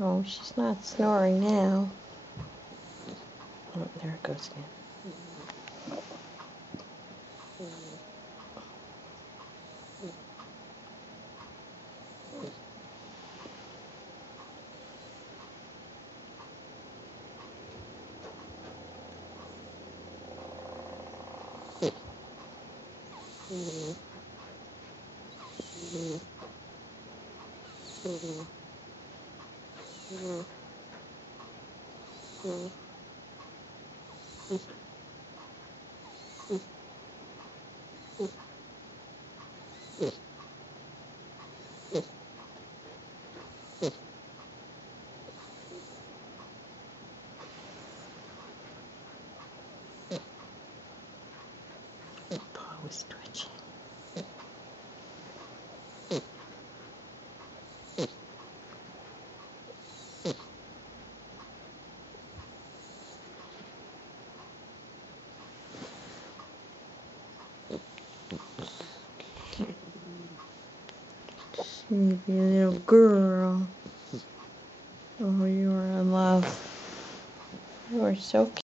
Oh, she's not snoring now. Oh, there it goes again. Paw was twitching. Sleepy little girl. Oh, you are in love. You are so cute.